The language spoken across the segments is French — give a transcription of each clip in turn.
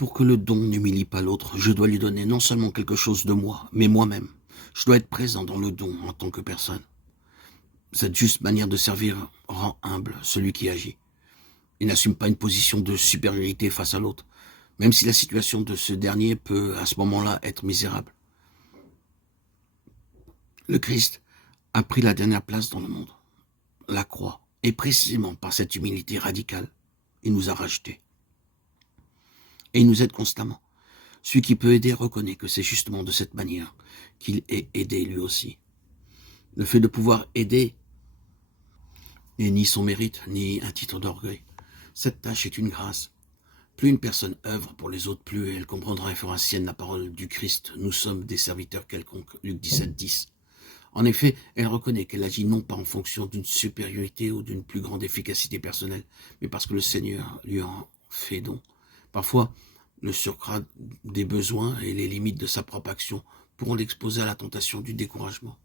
Pour que le don n'humilie pas l'autre, je dois lui donner non seulement quelque chose de moi, mais moi-même. Je dois être présent dans le don en tant que personne. Cette juste manière de servir rend humble celui qui agit. Il n'assume pas une position de supériorité face à l'autre, même si la situation de ce dernier peut, à ce moment-là, être misérable. Le Christ a pris la dernière place dans le monde, la croix, et précisément par cette humilité radicale, il nous a rachetés. Et il nous aide constamment. Celui qui peut aider reconnaît que c'est justement de cette manière qu'il est aidé lui aussi. Le fait de pouvoir aider n'est ni son mérite, ni un titre d'orgueil. Cette tâche est une grâce. Plus une personne œuvre pour les autres, plus elle comprendra et fera sienne la parole du Christ. Nous sommes des serviteurs quelconques. Luc 17, 10. En effet, elle reconnaît qu'elle agit non pas en fonction d'une supériorité ou d'une plus grande efficacité personnelle, mais parce que le Seigneur lui en fait don. Parfois, le surcroît des besoins et les limites de sa propre action pourront l'exposer à la tentation du découragement.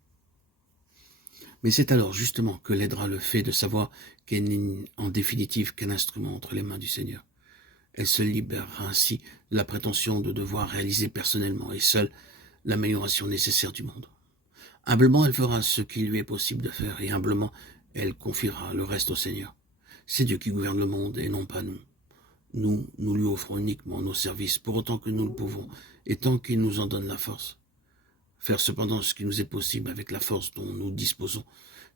Mais c'est alors justement que l'aidera le fait de savoir qu'elle n'est en définitive qu'un instrument entre les mains du Seigneur. Elle se libérera ainsi de la prétention de devoir réaliser personnellement et seule l'amélioration nécessaire du monde. Humblement, elle fera ce qu'il lui est possible de faire et humblement, elle confiera le reste au Seigneur. C'est Dieu qui gouverne le monde et non pas nous. Nous lui offrons uniquement nos services pour autant que nous le pouvons et tant qu'il nous en donne la force. Faire cependant ce qui nous est possible avec la force dont nous disposons,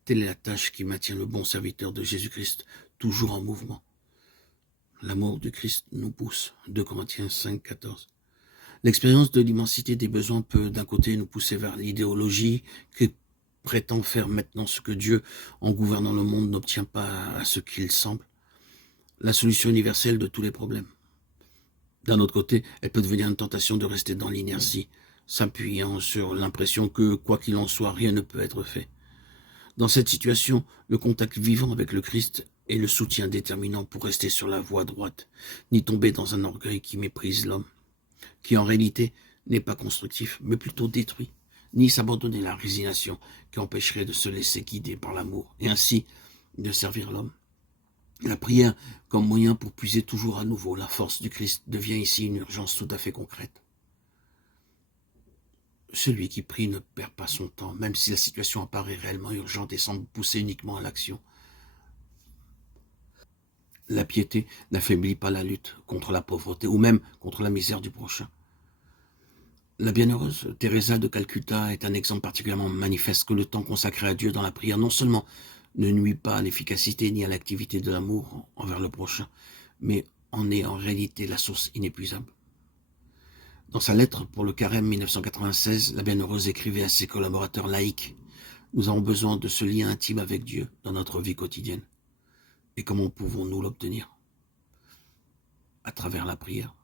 telle est la tâche qui maintient le bon serviteur de Jésus-Christ toujours en mouvement. L'amour du Christ nous pousse. 2 Corinthiens 5, 14. L'expérience de l'immensité des besoins peut d'un côté nous pousser vers l'idéologie qui prétend faire maintenant ce que Dieu, en gouvernant le monde, n'obtient pas à ce qu'il semble, la solution universelle de tous les problèmes. D'un autre côté, elle peut devenir une tentation de rester dans l'inertie, s'appuyant sur l'impression que, quoi qu'il en soit, rien ne peut être fait. Dans cette situation, le contact vivant avec le Christ est le soutien déterminant pour rester sur la voie droite, ni tomber dans un orgueil qui méprise l'homme, qui en réalité n'est pas constructif, mais plutôt détruit, ni s'abandonner à la résignation qui empêcherait de se laisser guider par l'amour, et ainsi de servir l'homme. La prière, comme moyen pour puiser toujours à nouveau la force du Christ, devient ici une urgence tout à fait concrète. Celui qui prie ne perd pas son temps, même si la situation apparaît réellement urgente et semble pousser uniquement à l'action. La piété n'affaiblit pas la lutte contre la pauvreté ou même contre la misère du prochain. La bienheureuse Teresa de Calcutta est un exemple particulièrement manifeste que le temps consacré à Dieu dans la prière non seulement ne nuit pas à l'efficacité ni à l'activité de l'amour envers le prochain, mais en est en réalité la source inépuisable. Dans sa lettre pour le Carême 1996, la bienheureuse écrivait à ses collaborateurs laïcs « Nous avons besoin de ce lien intime avec Dieu dans notre vie quotidienne. Et comment pouvons-nous l'obtenir ? À travers la prière.